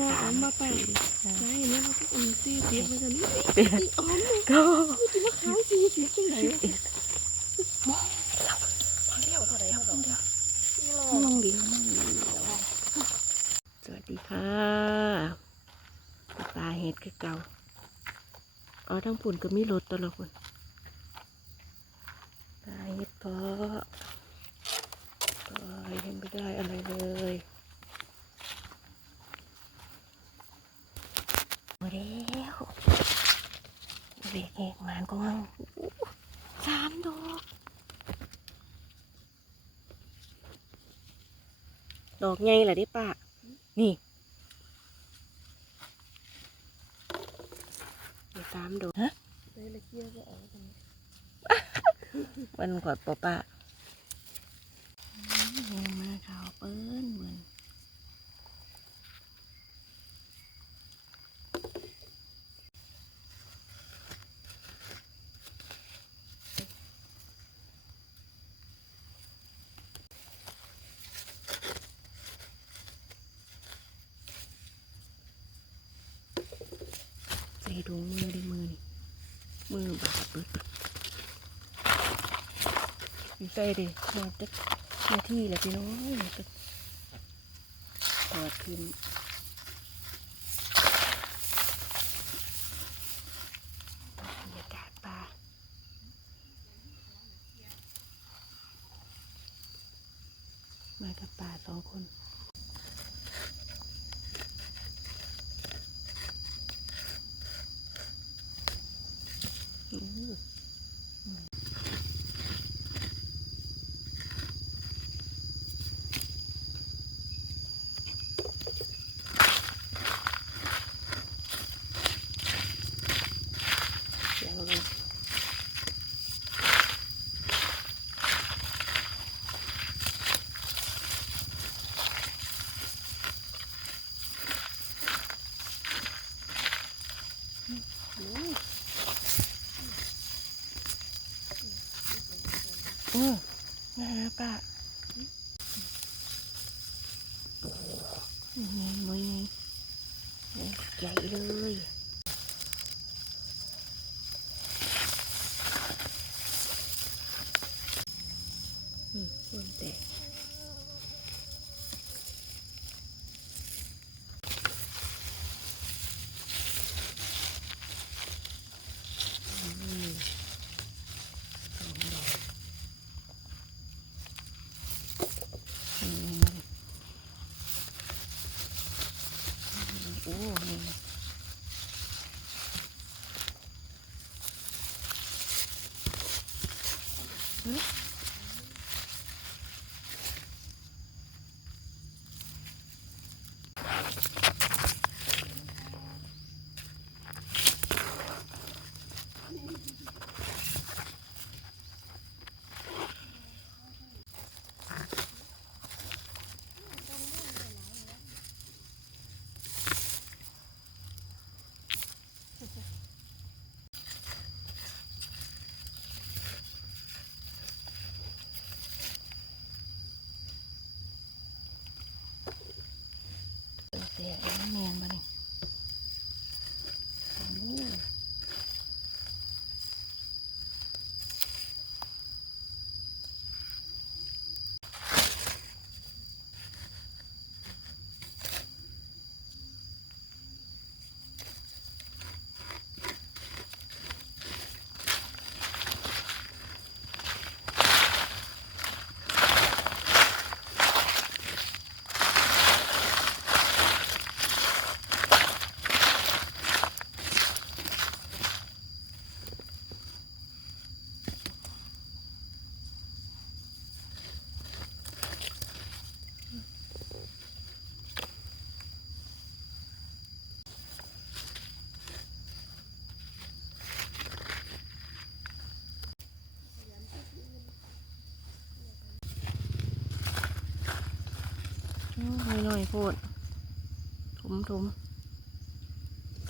ยาอ้อมมาป่ะใช่เนี่ยเราก็อุ่นซีเสียมากันนี่เปลี่ยนออมเลยก็ที่ว่าขาซีเสียบยังไงเดียวเท่าไหร่เท่าไหร่มองเดียวมองเดียวสวัสดีค่ะปลาเห็ดคือเก่าอ๋อทั้งผุ่นก็มีรถตลอดคนปลาเห็ดเพาะก็ยังไม่ได้อะไรเลยมา แล้วเบรกเอกมานก็งังสามดอกดอกไงล่ะเด้ป้านี่มีสามดอกฮะเลยละเกียร์ก็ออกกันวันก่อนปอป้าอืมมาขาวเปิ้นเหมือนใส่ ถุงมือดิมือนี่มือบาดเปิดอยู่ใส่ดิมาจักหน้าที่แหละพี่น้องมัก็ถอดขึ้นบรรยากาศป่ามากับป่าสองคนอื้อ เดี๋ยวเลยอืม นะฮะปะนี่ไงมือใหญ่เลยอืมส่วนแต่อืมสองดอกอืมโอ้นี่เฮ้ย ตัวเสียเอ็นแมงบ้านี่ ดถมถม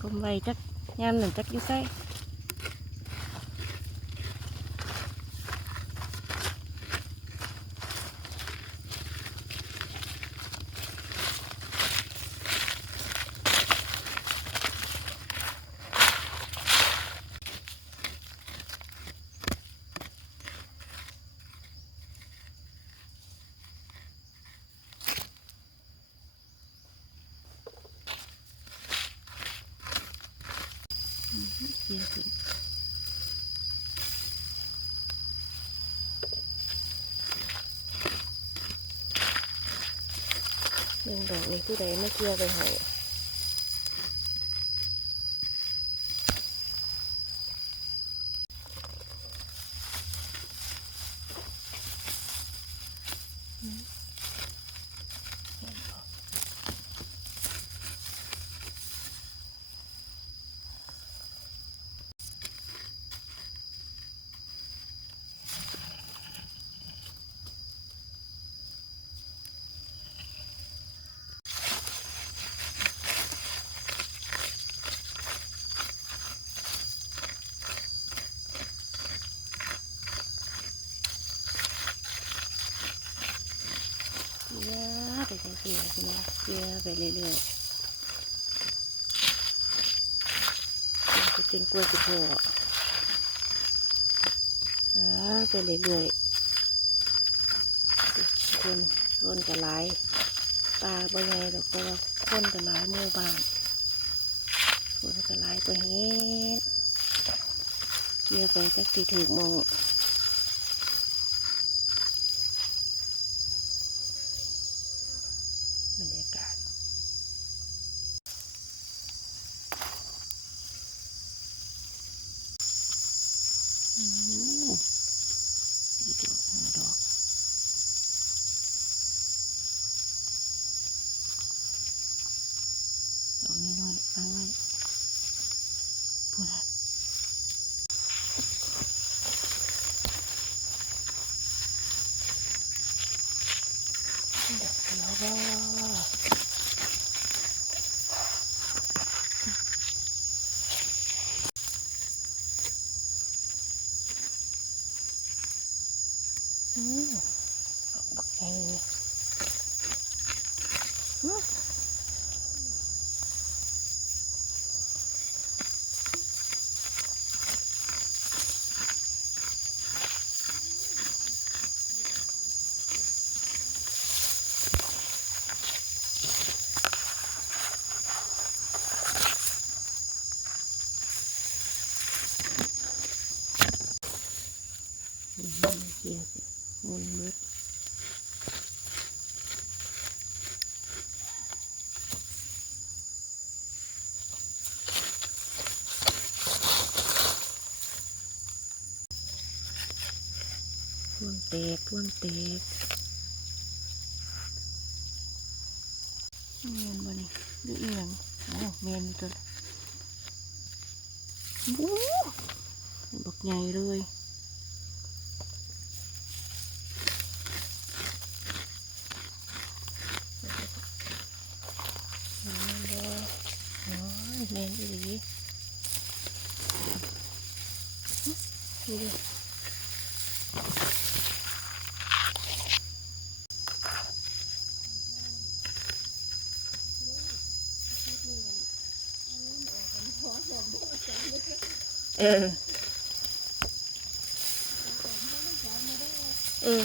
ถมไว้จักงานหนึ่งจักอยู่ใส่ อื มเคลียร์ขึ้นเรื่องดอกนี้ผู้ใดไม่เคี่ยวไปให้อืมเห็นบ่ เกลี่ยไปจังซี่ล่ะพี่น้องเก ลี่ยไปเรื่อยๆจะเป็นกล้วยสิพออ่าไปเรื่อยๆคนคนก็หลายปลาบ่ใหญ่ดอกเพราะว่าคนก็หลายมู่บ้านคนก็หลายกว่าเฮ็ดเกี่ยไปจักสิถึงมอง บรรยากาศอืมสี่ดอกห้าดอกดอกนี้น้อยฟังไว้พูดนะดอกเดียวบ่อืมดอกบักใหญ่เลย อืมอืมเกียดมุนเบิด พวงเตกพ่วงเตกเมียนบ่นี่ดูเอียงโอ้เมียนตัวโอ้บักใหญ่เลยแม่นบ่โอ้ยแม่นอีหลีดูดิ เออ เออ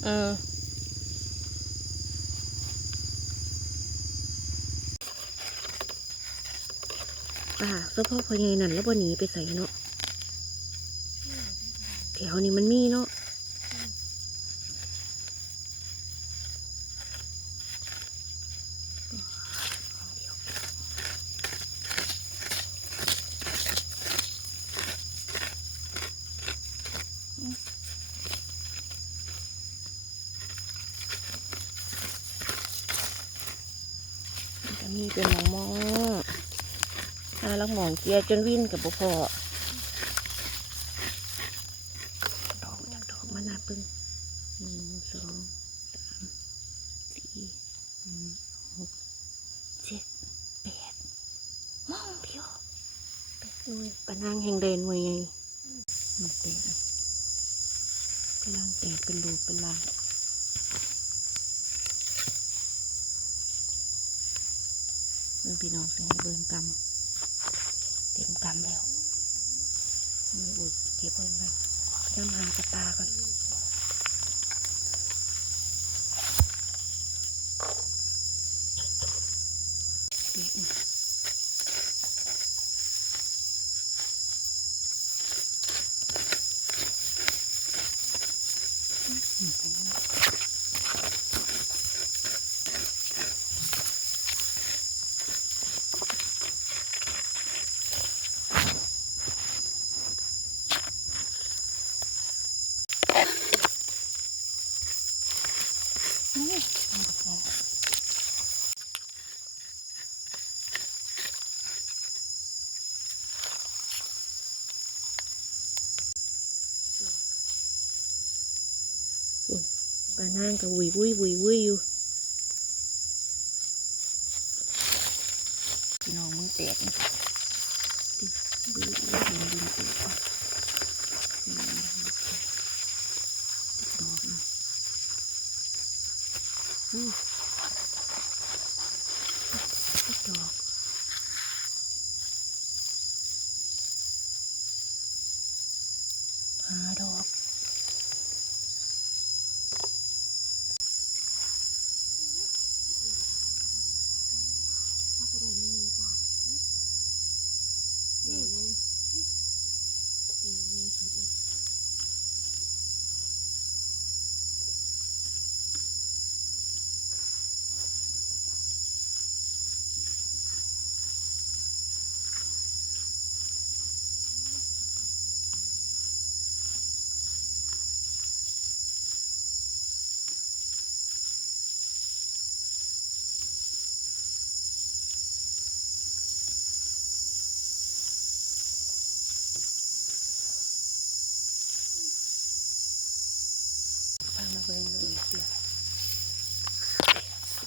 เออ ป่าเสื้อพ่อพอใหญนั่นแล้วบ่หนีไปใส่เนาะแถวนี้มันมีเนาะมันจะมีเป็นหมอง อ่าแล้วหงเกียจนวิ่นกับบ่พอดอกจากดอกมานาปึ้งหนึ่งสองสามสี่ห้าหกเจ็ดแปดมองเดียวแปดหน่วยปะนางแห่งเดนหน่วยไงมันแตกกำลังแตกเป็นลูเป็นลางเบิ่งพี่น้องสิให้เบิ่งกำ เต็มกำแล้วมีออุดเก็บเบิ่งกันน้ำหากระตาก่อนเก็บ ปลานั่งกับวุยวุยวุยวุยอยู่พี่น้องมือแตกนี่ดิบุยบุยดินดินแตกอะอืมดอกนะอู้ดอกหาดอก พามาเบิ่งเลยเดียว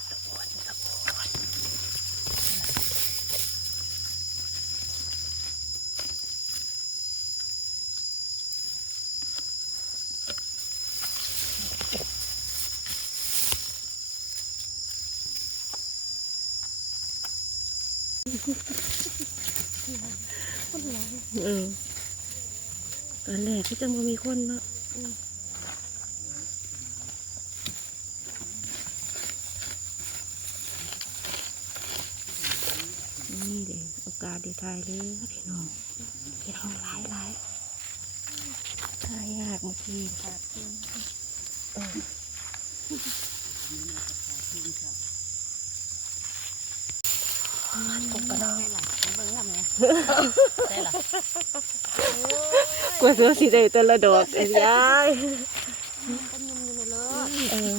ตะโกนตะโกน เออตอนแรกก็จังว่ามีคนเนาะนี่เด็โอกาสด้ทายเลยพี่น้องพี่น้องหลายหลายทายยากเมื่อกี้ขาดเออมันตกกระดอง ไม่หลับเบิ่งทำไงได้หรอ กว่าตัวสิได้แต่ละดอกไอ้ยายก็ยุ่มอยู่ในเลิศเออ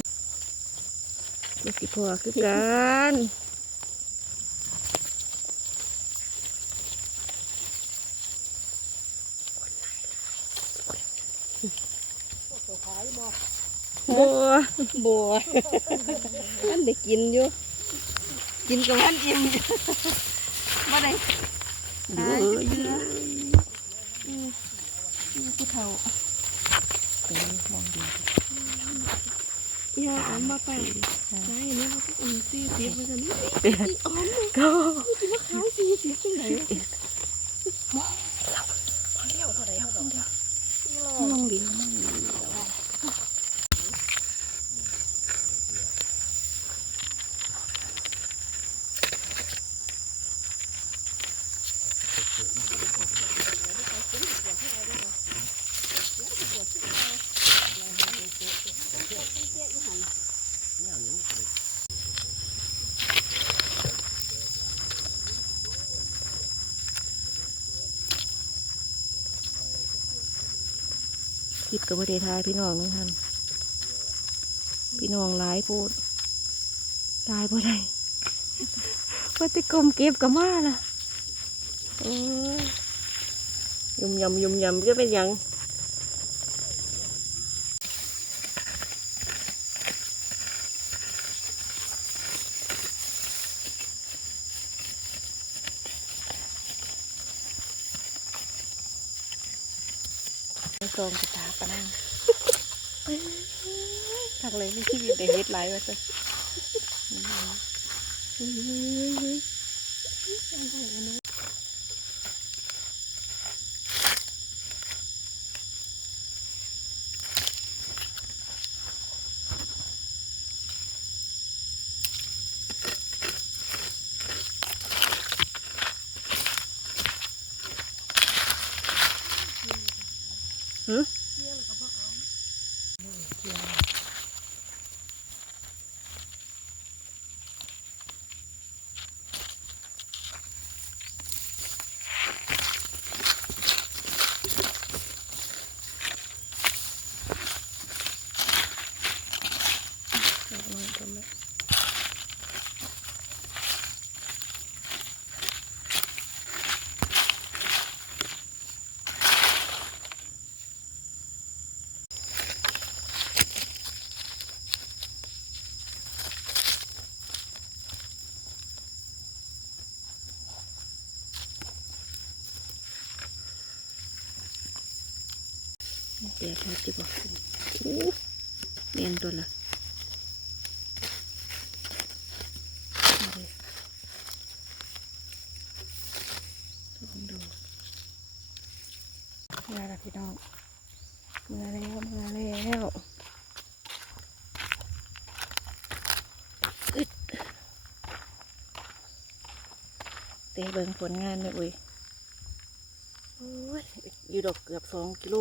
เด็กสิพอคือกันตัวขายบอกบัวบัวมันได้กินอยู่ กินกับมันอิ่มอยู่บ่ได้ เยอะเยอะผู้เฒ่าไปมองดูย่าเอามาไปใช่เนี่ยเขาก็อุ่นสี่สิบไปกันนี่ก็มาขายสี่สิบจังไหนมองเดียวมองเดียวมองเดียว กับประเดทายพี่น้องนึงท่านพี่น้องหลายพูดตายบ่ได้ว่าจะกลมเก็บกับมาล่ะโอ้ยยุ่มยำยุ่มยำจะเป็นยัง ต รงกระตาปะนั่งทางเลยไม่ชีวิตได้เฮ็ดหลายว่าซั่นหือ เดี๋ยวเราจะบอกโอ้เรียนตัวละลองดูมื่อไรพี่น้องมื่อแล้วมื่อแล้วเตะเบิงผลงานเลยอุ้ย โอ้ย อยู่ดอกเกือบสองกิโล